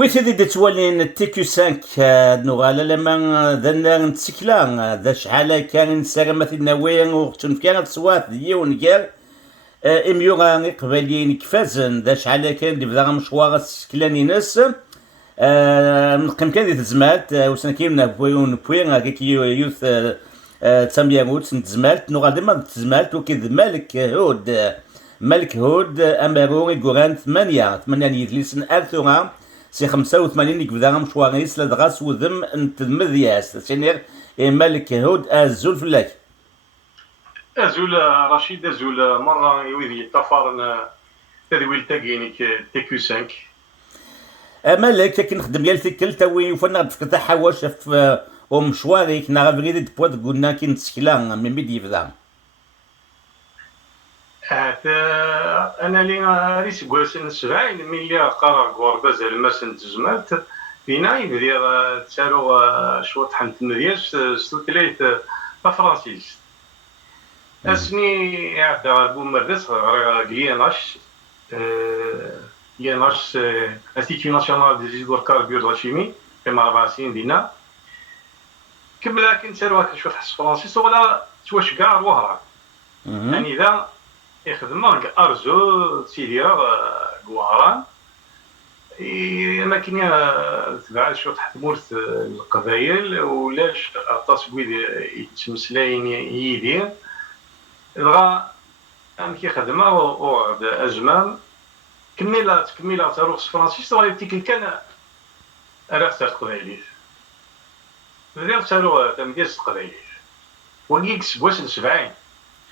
ويتي دي توالين تيكيو 5 نوغالا لما ذا نتسكلا ذا شحال كان نسالمة النوايا وقتن كانت صوات ديون كال اميوغا قبالين كفازن ذا شحال كان اللي بدا مشوار السكلاني ناس نقم كان دي تزمالت وسن كيمنا بوين بوين كي يوث تامبياموت تزمالت نوغا ديما تزمالت وكيد ملك هود امارو يقولان 8 يدلسن ارثوغا سي 85 يبدا مشواريس لدغاس وذم انت المذياس سينير ملك هود ازول فلاك ازول رشيد ازول مره يويدي طفرنا تدويل تاكينيك تيكيو 5 مالك كنخدم ديال تيكل تاوي وفنا تفتح حواش في ومشواريك نا غير بواد قلنا كي نتسكلا من بيد يبدا انا لي ريس كواسن 70 ملي قرا كورباز المسن تزمات فينا يبدا تسالو شوط حنت مدياش ستوتليت فرانسيس اسني عدا بومردس غلياناش ياناش انستيتيو ناسيونال دي زيدوركار لا شيمي كما 4 سنين دينا كملا كنسالو شوط حس فرانسيس ولا تواش كاع وهران يعني ذا يخدم ارزو سيديرا كواران اماكن تبع شو تحت مورث القبايل ولاش عطاس بويد يتمسلاين يدير دغا ام كيخدم وعد ازمان كميلا تاروخ فرانسيس ولا تيكل كان راه تاع القبايليت بدات تاروخ تمديس القبايليت وكيكس بواش 70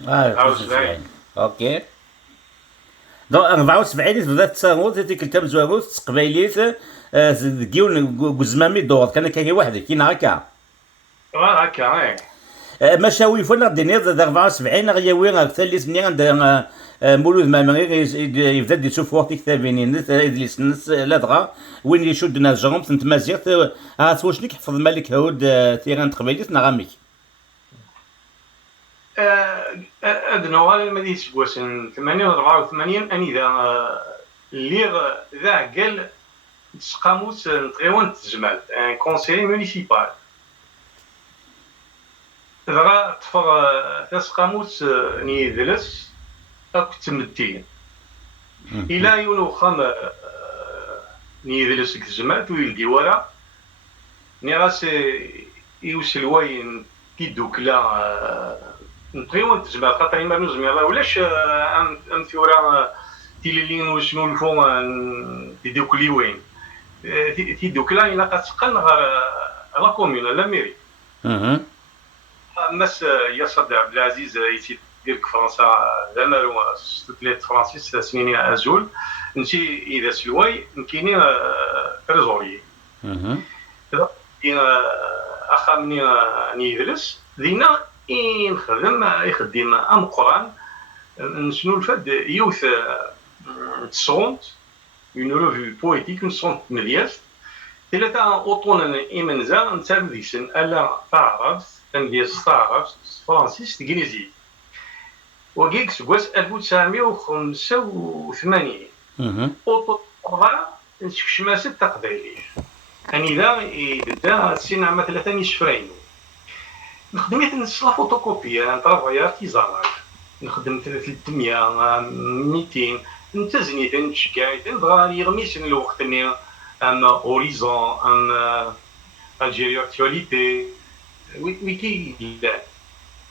70 اوكي دو 74 بدات تصاوت ديك الكتاب زواروت قبايليت كيون كزمامي دور كان كاين وحدك كاين هكا هكا مشاوي فولا دينير 74 غياوي اكثر اللي سني عند مولود مامري يبدا يشوف وقت كتابين يدلس الناس لا دغا وين يشد ناس جامب انت مازيغ واش ليك حفظ ملك هود تيران قبايليت نغاميك ادنو على المدينه بوسن 84 اني ذا اللي ذا قال تسقاموس نطيون تجمال ان كونسيي مونيسيبال ذا تفر تسقاموس ني دلس اك تمتين الى يونو خام ني دلس تجمال ويلدي ورا ني راس يوصل وين كيدوكلا نطيون تجمع خاطر ما نجم يلاه ولاش ام ثورا تيلين وشنو الفون تيدوكلي وين تيدوكلا الى كتقن لا كومون لا ميري الناس ياسر عبد العزيز يدير فرنسا زعما ستوتليت فرانسيس سنين ازول نتي اذا سلواي كاينين تريزوري اخا مني نيدرس دينا يخدم ام قران شنو الفد يوث تصونت اون ريفو بويتيك نصونت ملياس ثلاثه اوطون ايمنزا نتاع ديسن الا تعرف تنديس تعرف فرانسيس انجليزي وكيك سكواس 1985 اوطون نشكشما 6 قبايلي يعني ذا يبدا السينما مثلا ثاني شفرين نخدميت نصلا فوتوكوبيا نطرافاي ارتيزانال نخدم 300 200 نتزنيت نشكايت نبغى يغميس الوقت ني ام اوريزون ام الجيري اكتواليتي ويكي لا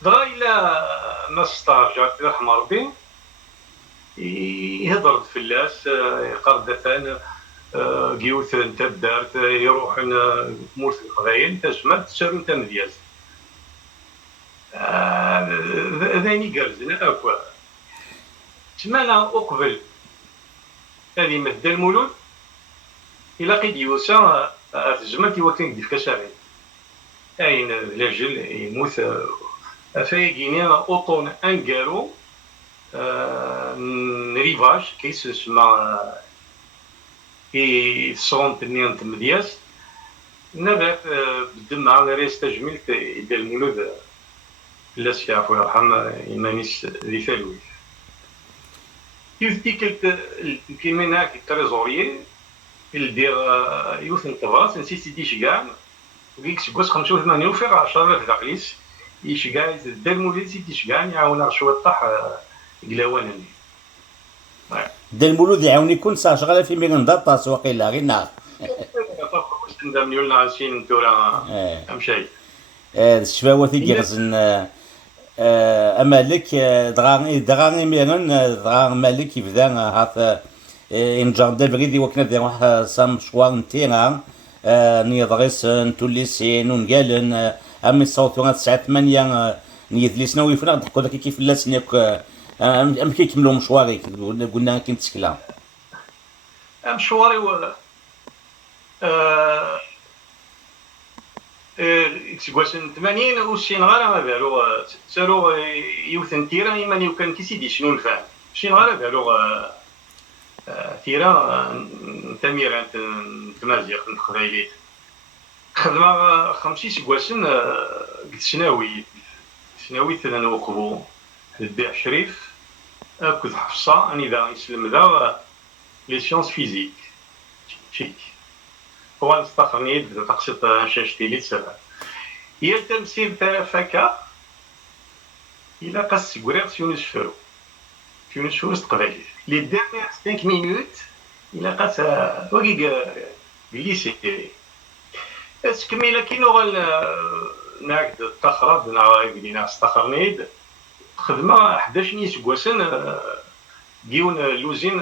دغا الى ما ستارجع يرحم ربي يهضر فلاس يقرد ثان كيوث نتا بدارت يروح مورث القبايل تجمع تسالو نتا مدياز ذاني قرزنا اكوا تمانا اقبل هذه مدى المولود الى قد يوسع تجمعت وكان ديف كشاري اين الرجل يموت فايقيني اوطون انكارو ريفاج كيس اسمها كي صونت نيانت مدياس نبات بالدم على ريس تجميلت يدير المولود لاس يعفو يرحم إيمانيس ذي ثالوث كيف تيكلت كيما هاك التريزوريي دير يوث نتبراس نسيت سيدي شكاع وكيك سكوس 85 وفيغ 10000 داقليس يشكاع دار مولد سيدي شكاع يعاون شويه طاح قلاوان. دا المولود يعاون يكون صار شغاله في ميغن داطاس واقيلا غير نار. مليون عايشين تورا امشي الشفاوات يغزن امالك دغاني ميغن دغان مالك يبدا هاث انجام دافريدي وكنا دي واحد سام شوار نتينا نيضغيس نتوليسين ونقالن امي صوتو 9 8 نيدليسنا ويفنا ضحكوا داك كيف لاس نيك ام كيكملوا مشواري قلنا كنتسكلا مشواري و كسكواسن 80 وشين غالا بالو سارو يوثن تيرا يماني وكان كيسيدي شنو الفهم شين غالا بالو تيرا تميرا تمازيغ نقبايليت خدمة 5 سكواسن قلت شناوي ثلاثة وقبو البيع شريف أكد حفصة أني ذا يسلم ذا لي سيونس فيزيك شيك هو نستخرني تقصد شاشتي لي سبع هي التمثيل تاع فكا إلا قاس كوريغ يونس فرو تقبالي لي ديرنيير 5 مينوت إلا قاس وكيك بليسي اسكميلا كي نوغل ناقد تخرب ناقد استخرنيد خدمة 11 سكواسن ديون لوزين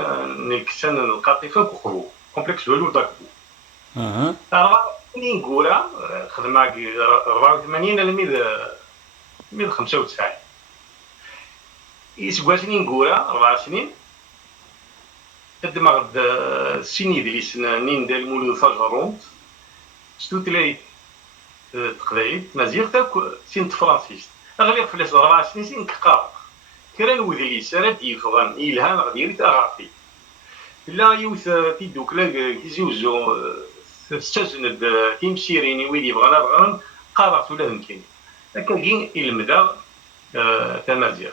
نكسان القاطفة كوخرو كومبلكس والو داكبو نينكورا خدمة 84 لميد 95 سكواسن نينكورا 4 سنين قدما غد السيني دياليس نين ديال المولود فاجرونت ستوتلايت تقبايل مزيغ تاك سين فرانسيس أغلق فلاس 4 سنين سين كقارق كران وذليس راه يفغن إلهام غدير تاغارتي لا يوث تيدوكلا كيزيوزو تستزند تيمسيريني ويلي بغانا بغان قارق ولا يمكن هكا كي يلمدا تمازيغ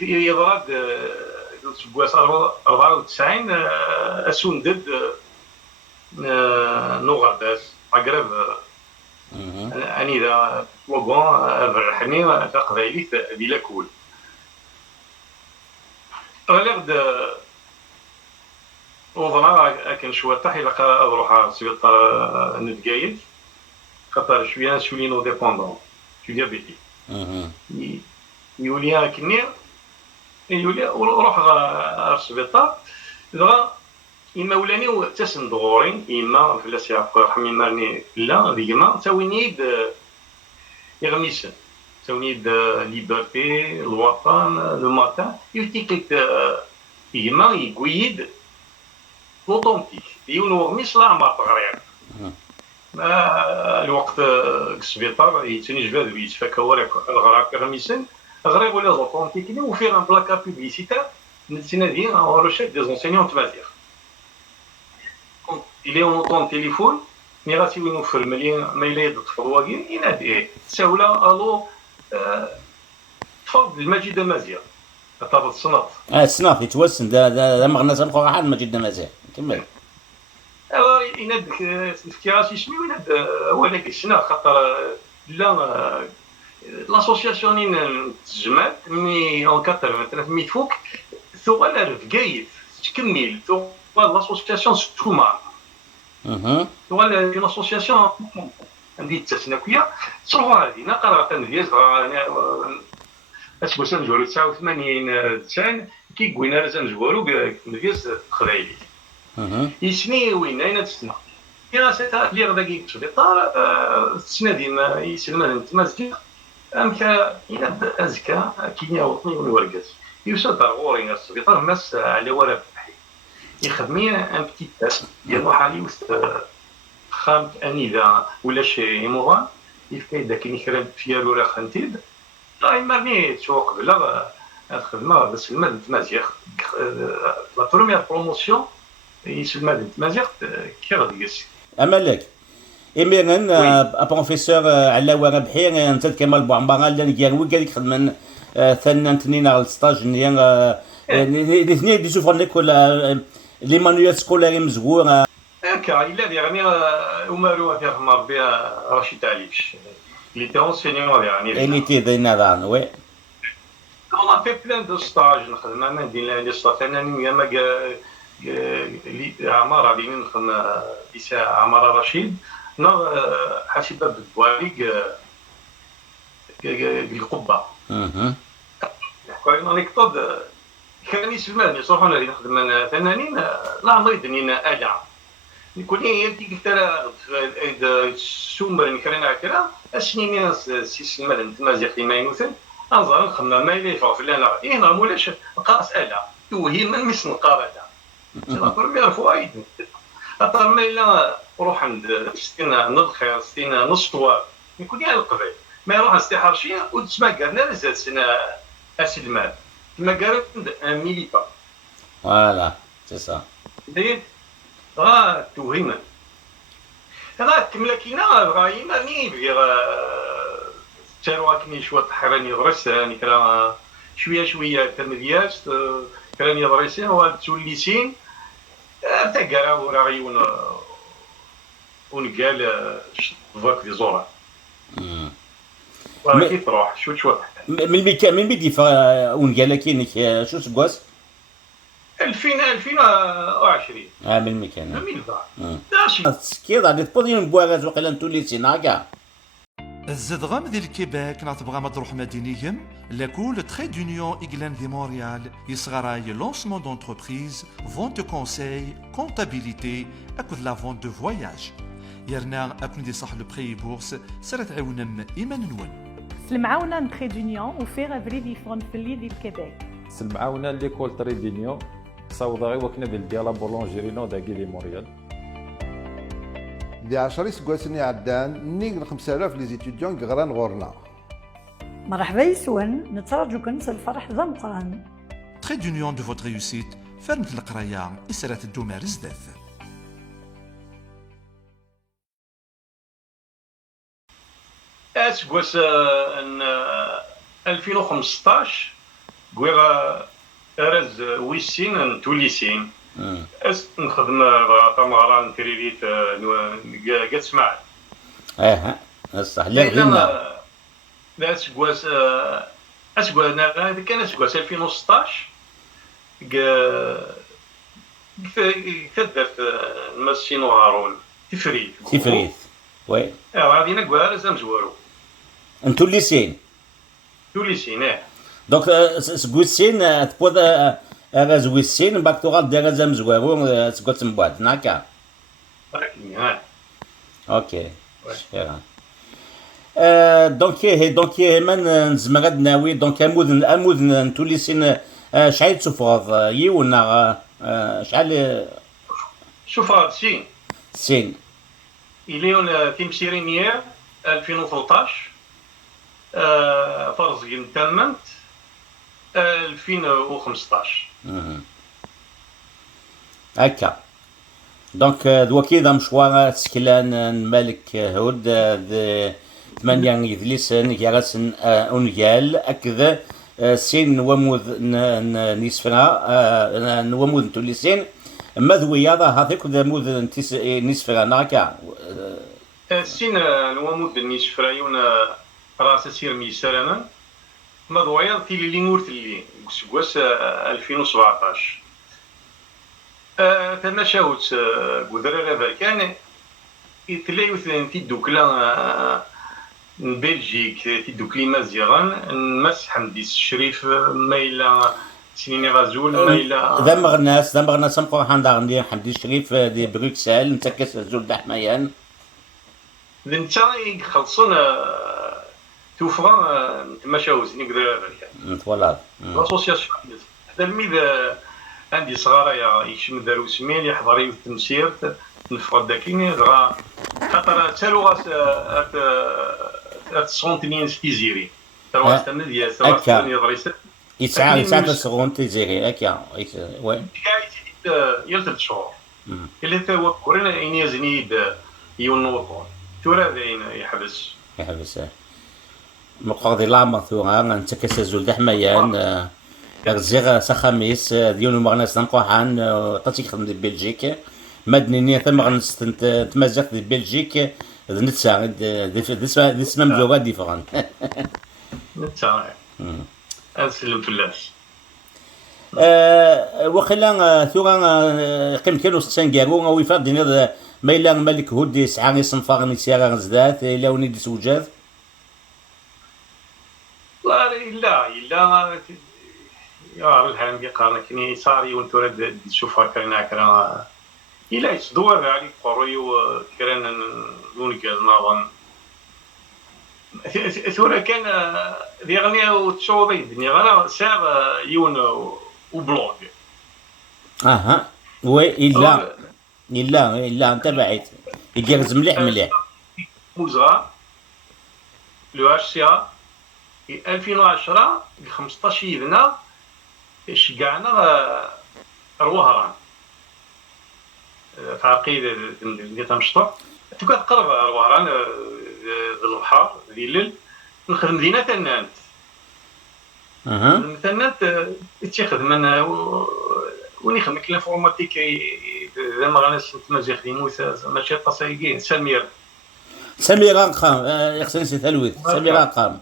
يضرب سكواس 94 أسوندد نوغرداس عقرب أني ذا وقون برحني تقبايلي بلا كول غالغد وضنا أكن شوية طاح إلا أروح سبيطار نتقايل خاطر شوية سولينو ديبوندون شو ديابيتي يولي كني يولي وروح السبيطار دغا إما ولاني تسن دغورين إما فلاس يعقو رحمي مارني لا ديما تاوينيد يغميسن تاوينيد ليبرتي الوطن لو ماتان يفتيك إما يقويد لوطونتيك يون وغميس لا عمر تغرير الوقت السبيطار يتني جباد ويتفاكا وريك الغراك غميسن غريب ولا لوطونتيك وفي ان بلاكا بوبليسيتار نتسنادي ان روشيت دي زونسينيون تمازيغ il est en autant téléphone mais راسي وين وفر مليان ما إلا يطفى الواقين ينادي ساولا الو تفضل المجيد مازيغ تفضل الصناط الصناط يتوسن دا مغنى سنقو واحد المجيد مازيغ كمل ينادك نفتي راسي سمي ويناد ولكن السنة خاطر لا لاسوسياسيون تجمعت مي اون 83 مي تفوك ثم لا رفقايت تكمل ثم لاسوسياسيون سومان ولا اون اسوسياسيون عندي التسناكيه صروها هذه نقرا تنديز اسمو نجورو 89 تسعين كي قوينا راه نجورو نديز قبايلي يسني وين اين تسنى يا سيتا لي غدا كي سبيطار تسنى ديما يسلم تمازك امكا يناد ازكى كينيا وطني ورقاس يوسف غوري السبيطار مس على ورا يخدمي ان بتي تاس ديال حالي وسط خامك انيدا ولا شي موغا يفكي داك نكرا فيالو راه خنتيد لا ماني تسوق بلا الخدمه بس الماد تمازيغ لا بروميير بروموسيون يسمى تمازيغ كي غادي يس امالك إميرن بروفيسور علاوة ربحي انت كمال بوعمبارا اللي كيروي قال لك خدمن ثنا تنين على الستاج نيان الاثنين دي سوفر لك ولا لي مانويال سكولاري مزوور. هكا الا يعني ومارو يرحم ربي رشيد عليش اللي تي اونسينيون يعني اللي تيدينا دان وي. On a fait plein de stages نخدم انا ندير لي ستاج انا ياما عمارة اللي نخدم ليسي عمارة رشيد حاسبة بالبوالي القبة. نحكوا على انيكدوت كان يسمعني صراحة انا اللي نخدم انا فنانين لا عمري دنينا الا نكون هي ديك ترى السومر نكرنا هكذا السنين سيس المال تمازيغ في ماينوثن انظر نخدم ما يلي في لنا هنا مولاش نقاس الا توهي من مش نقارا لا بروميير فوا اطر ما الا روح عند ستينا نضخير ستينا نصوار يكون يا القبيل ما يروح استحار شي وتسمع قالنا زاد سنه اسلمان كما قال ميليتا فوالا سي سا ديت توهيما كملا كينا غاي ماني بغي تاروا كني شويه حراني غرس يعني كرا شويه تمديات كراني غرسين وتوليسين تا كرا ورا غيون ونقال فاك دي زورا ولكن تروح شويه من بدي ونقال كاينك شو سكواس 2020 من المكان 2020 سكيض غادي تبوضي نبواغاز وقيلا نتوليسي ناكا الزدغام ديال الكيباك نتبغى مطروح مدينيهم لاكول تري دونيون إغلان دي مونريال يصغراي لونسمون دونتربريز فونت كونساي كونتابيليتي اكود لا فونت دو فواياج يرنا اكون دي صح لو بري بورس سرت عاونم ايمان نون سلمعاونا تري دونيون وفيغ فري فيفون في اللي ديال الكيباك سلمعاونا ليكول تري دونيون صوضاغي وكنا ديال لا بولونجيرينو داكي دي موريال دي 10 سكواسني عدان نيك 5000 لي زيتيديون غران غورنا. مرحبا يسون نترجوكم الفرح ذا مقران. تري دونيون دو فوت ريوسيت فرمت القرايه اسرات الدومار زداف. اسكواس 2015 كويغا راز ويسين توليسين نخدم تمارا كريديت كتسمع صح لا غينا لا اسكواس هذا كان اسكواس 2016 كدرت المسينو هارون تفريث وي غادينا كوار زمزوارو انتو ليسين توليسين دونك سكوسين تبوض راز ويسين باك تغال دير زام زوارو سكوت مبعد ناكا اوكي شكرا دونك من نزمر هاد ناوي دونك امودن نتوليسين شحال تفرض يونا شحال شوف هاد سين إليون تيمسيرينيير 2013 فرز تممت 2015 هكا دونك دوكي ذا مشوار سكلان الملك هود 8 يدلسن يرسن أونيال أكذا سين وموذ نسفرا نوموذ نتوليسين مذوية هذيك ذا موذ نسفرا ناكا سين نوموذ نسفرا يون راس سير ميسرانا مذوية تيلي لي نورت اللي سكواس 2017 تماشاوت قدرة غابر تلاقيو تيدوكلا بلجيك تيدوكلي مزيغان مس حمدي الشريف مايلا سنيني غازول مايلا ذا مغناس مقر حمدي الشريف دي بروكسل نتكس زول دحميان نتا يخلصون توفرا تماشاوت نقدر غابر فوالا لاسوسياسيون هذا الميد عندي صغار يشم دارو سمين يحضر التمسير نفرد داكين غا خاطر تالو غاس سونتينين سكيزيري تالو غاس تمديا تالو غاس يضريس يسعى سكون تيزيري هكا وين يا 3 شهور اللي تا كورينا اني زنيد يونوطون تورا ذاين يحبس مقاضي لامثورا نتكس زول دحميان غزيغ سخاميس ديونو مغناس نقوحان طاتيك خدم دي بلجيك مدنيني ثم غنس تمازق دي بلجيك نتسا دي سمام لغة ديفران نتا اسلم فلاس وقيلا ثورا قيم كانوا ستانكارو او يفاد دينا ما الا ملك هودي سعى يصنفاغ نسيا غزدات الا ونيدي سوجاد لا يا الهام قارن كني صاري وانت رد تشوفها كرنا كرا إلا يصدور علي قروي كرنا نونك نظن ثورة كان ذي غنية وتشوضي الدنيا غنا ساب يون وبلوغ اها وي الا انت بعيد يجرز مليح موزغا لو اش سي ا 2010 15 يدنا شقعنا الوهران تعقيد اللي تمشطر تكون قرب الوهران البحر ذي الليل نخدم دينا تنانت تنانت تاخذ من وني خدم الانفورماتيك زعما غناس تمازيغ يموت ماشي تصايقين سمير قام يخصني سي ثلوث سمير قام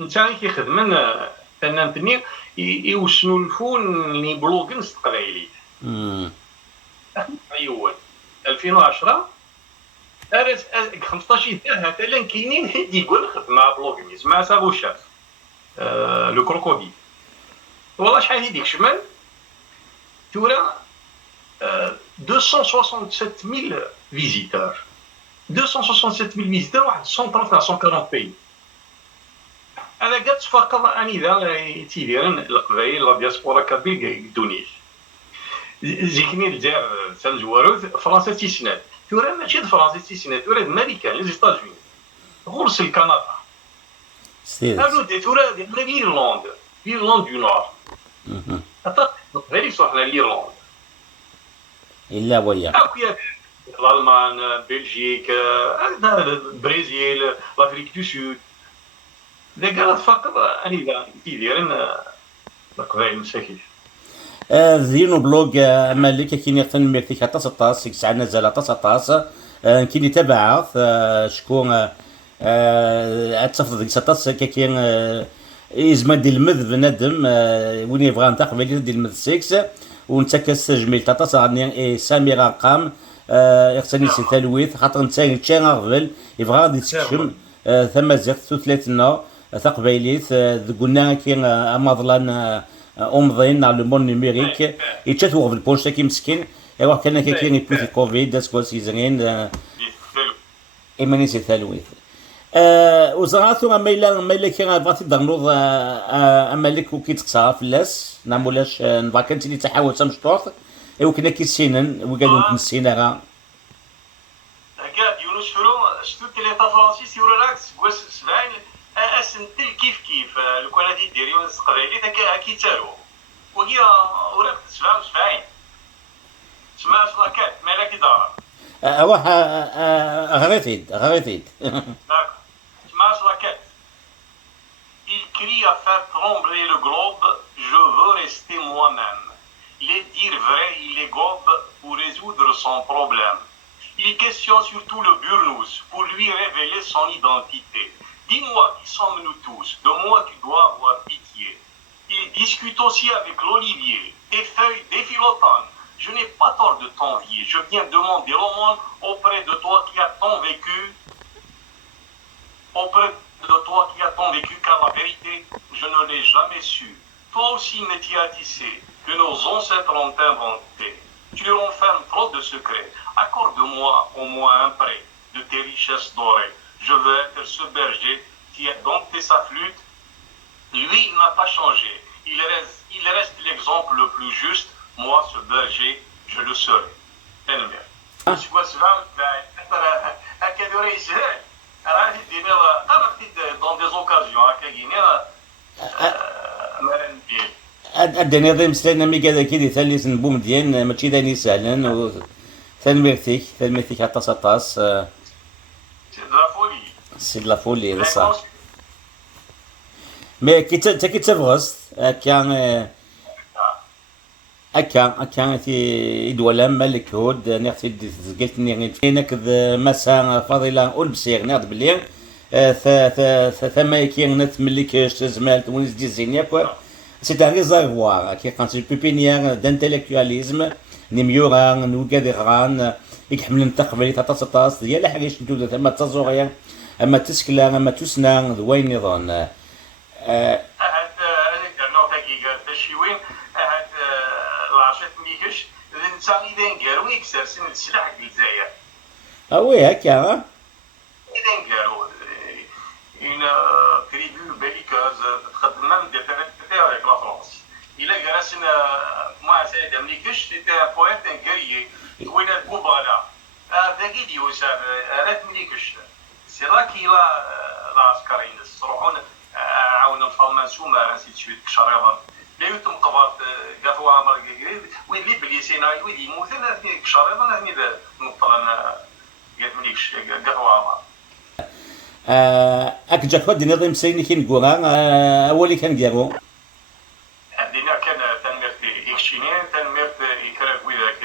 انت كي خدمن تنانتني يوشنوا الفون اللي بلوغن استقلايلي ايوا 2010 ارس 15 تاع حتى كاينين يقول خدم مع بلوغن مع ساغو شاف لو كروكوديل والله شحال هي ديك شمال تورا 267000 فيزيتور 267000 فيزيتور واحد 130 140 بي هذا قد تفاقم اني ذا تيديرن القبائل لا دياسبورا كابيل الدونيش زيكني الجزائر سنجواروث فرنسا تيسنات تورا ماشي فرنسا تيسنات تورا امريكان لي زيتاجوني غورس الكندا هادو تورا ليرلاند دو نور القبائل صحنا ليرلاند الا ويا الالمان بلجيك البرازيل لافريك دو سود ذا قالت فقط اني ذا تيديرن القبائل مساكين زينو بلوغ مالك كاين يقتن ميرتيك حتى 16 ساعه نزل حتى 16 كاين يتابع شكون اتفضل ديك 16 كاين ازمه ديال المذ بنادم وين يبغى ننتقل ديال المذ 6 وانت كتسجمل 16 سمير قام يقتني سي ثلويث خاطر انت تشان غفل يبغى غادي تكشم ثم زيت ثلاثنا ثقبيليث قلنا كاين اماضلان امضين على المون نيميريك يتشاتو في البوشتا كي مسكين ايوا كان كاين يبوث كوفيد داس كوا سيزرين ايماني سي ثلويث وزراتو ما الا كاين بغاتي تدغنوض امالك وكي تقصها فلاس نعمولاش نفاكنتي اللي تحاول تمشطوط ايوا كنا كيسينن وقالوا لكم السينارا هكا يونس فرو شتو تيليطا فرونسي سيورو لاكس كواس 70 اسنتل كيف لو كان هادي ديريو القبائلي هكا تارو وهي وراك 77 سمعت لاكات مالك دار اروح غريتيد سمعت لاكات Il crie à faire trembler le globe, je veux rester moi-même. Les dire vrai, il les gobe pour résoudre son problème. Il questionne surtout le burnous pour lui révéler son identité. Dis-moi qui sommes-nous tous, de moi tu dois avoir pitié. Il discute aussi avec l'olivier, tes feuilles défilotantes. Je n'ai pas tort de t'envier, je viens demander l'aumône auprès de toi qui as tant vécu. Auprès de toi qui as tant vécu, car la vérité, je ne l'ai jamais su. Toi aussi me t'y as tissé, que nos ancêtres ont inventé. Tu renfermes trop de secrets. Accorde-moi au moins un prêt de tes richesses dorées. Je veux être ce berger qui a dompté sa flûte. Lui, il n'a pas changé. Il reste l'exemple le plus juste. Moi, ce berger, je le serai. Dans des occasions, الدنيا ضي مسلنا مي كذا كيدي ثاني سنبو مديان ماشي داني سهلا و ثلميرتيك حتى 16 سي لا فولي صح مي كي تبغصت هكا يدولا مالك هود نعطي قلت نيك مسا فاضله والبسيغ نعط بلي ثما كي نتملك زمالت ونس دي زينيا سي ان ريزرفوار كي قانت بيبينيير دانتيليكتواليزم نميورا نوكادي غران يكحمل تقبلي تاطاس ديال حاجه شدود ثما تزوريا اما تسكلا اما تسنا ذوين نظام هاد نقطه تشوين هاد العشات ميكش الانسان اذا نقارو يكسر سن السلاح ديال الجزائر وي هكا اذا نقارو une tribu belliqueuse تخدم même des territoires avec la France. Il a grâce moi c'est Amnikish, c'était un poète, un guerrier. وين البوبالا هذا قد يوسف رات مليكش سي لا كي لا العسكريين يصروحون عاون الفرماسيون نسيت شويه كشريضه لا يتم قباط قافوا عمر قريب ويلي بليسينا ويلي يموت انا كشريضه انا نطلع قالت مليكش قافوا عمر اكجا فد نظام سيني كين غورا اولي كان ديالو الدنيا كان تنمرت يكشينين تنمرت يكرا وياك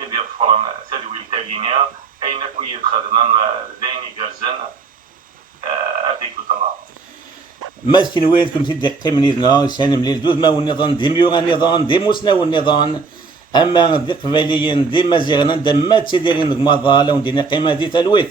يدير فرن تدويل تاعينيا اين كوي خدمنا دايني جرزن هذيك الطنا ماسكين وين كنت تدقي من يدنا سان مليل دوز ما والنظام دي ميوغا نظام دي موسنا والنظام اما دي قباليين دي مزيغنا دما تيديرين مظاله وندينا قيمه دي تلويث